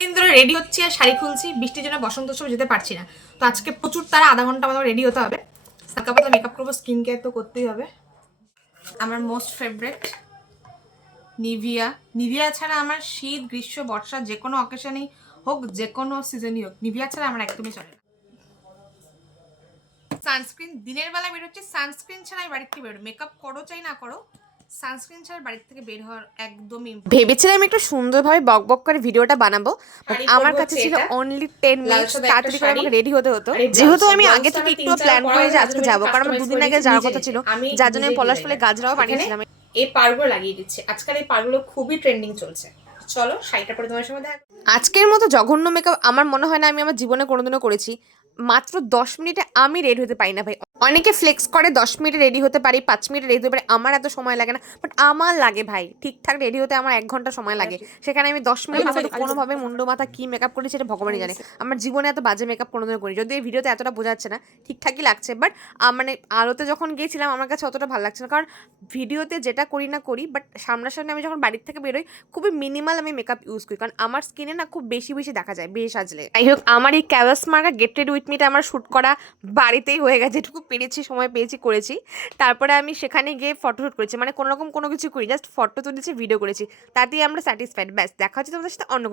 দিন ধরে রেডি হচ্ছি আর শাড়ি খুলছি, বৃষ্টির জন্য বসন্ত উৎসবে যেতে পারছি না। তো আজকে প্রচুর তারা, আধা ঘন্টা মতো রেডি হতে হবে। হালকা পাতলা মেকআপ করবো, স্কিন কেয়ার তো করতেই হবে। আমার মোস্ট ফেভারিট নিভিয়া। নিভিয়া ছাড়া আমার শীত, গ্রীষ্ম, বর্ষা যে কোনো অকেশনেই হোক, যে কোনো সিজনই হোক, নিভিয়া ছাড়া আমার একদমই চলে না। সানস্ক্রিন দিনের বেলা বেরোচ্ছি, সানস্ক্রিন ছাড়া আমি বাড়ির থেকে বেরো, মেকআপ করো চাই না করো, সানস্ক্রিন ছাড়া বাড়ির থেকে বের হওয়ার একদমই। ভেবেছিলাম একটু সুন্দরভাবে বক করে ভিডিওটা বানাবো, বাট আমার কাছে ছিল অনলি 10 মিনিটস। তাড়াতাড়ি করে আমাকে রেডি হতে হতো, যেহেতু আমি আগে থেকে একটু প্ল্যান করে যে আজকে যাবো, কারণ আমার দুদিন আগে যাওয়ার কথা ছিল, যার জন্য আমি পলাশ ফুলে গাজরাও বানিয়েছিলাম। এই পাড়গুলো লাগিয়ে দিচ্ছে, আজকাল এই পাড়গুলো খুবই ট্রেন্ডিং চলছে। চলো শাড়িটা পরে তোমার সঙ্গে দেখা। আজকের মতো জঘন্য মেকআপ আমার মনে হয় না আমি আমার জীবনে কোনোদিনও করেছি। মাত্র 10 মিনিটে আমি রেডি হতে পারি না ভাই। অনেকে ফ্লেক্স করে 10 মিনিটে রেডি হতে পারি, 5 মিনিটে রেডি হতে পারি, আমার এত সময় লাগে না। বাট আমার লাগে ভাই, ঠিকঠাক রেডি হতে আমার 1 ঘন্টা সময় লাগে। সেখানে আমি 10 মিনিট কোনোভাবে মুন্ডু মাথা কি মেকআপ করি সেটা ভগবানই জানে। আমার জীবনে এত বাজে মেকআপ কোনোদিনও করি, যদি এই ভিডিওতে এতটা বোঝা যাচ্ছে না, ঠিকঠাকই লাগছে। বাট মানে আলোতে যখন গিয়েছিলাম আমার কাছে অতটা ভালো লাগছে না, কারণ ভিডিওতে যেটা করি না করি, বাট সামনাসামনি আমি যখন বাড়ির থেকে বেরোই খুবই মিনিমাল আমি মেকআপ ইউজ করি, কারণ আমার স্কিনে না খুব বেশি বেশি দেখা যায় বেশ সাজলে। যাই হোক, আমার এই ক্যাভাস মার্কা গেট রেডি উইথ মিটা আমার শ্যুট করা বাড়িতেই হয়ে গেছে, যেটুকু পেরেছি সময় পেয়েছি করেছি। তারপরে আমি সেখানে গিয়ে ফটোশ্যুট করেছি, মানে কোনো রকম কোনো কিছু করি, জাস্ট ফটো তুলেছি, ভিডিও করেছি, তাতেই আমরা স্যাটিসফাইড। ব্যাস, দেখা হচ্ছে তোমাদের সাথে অন্য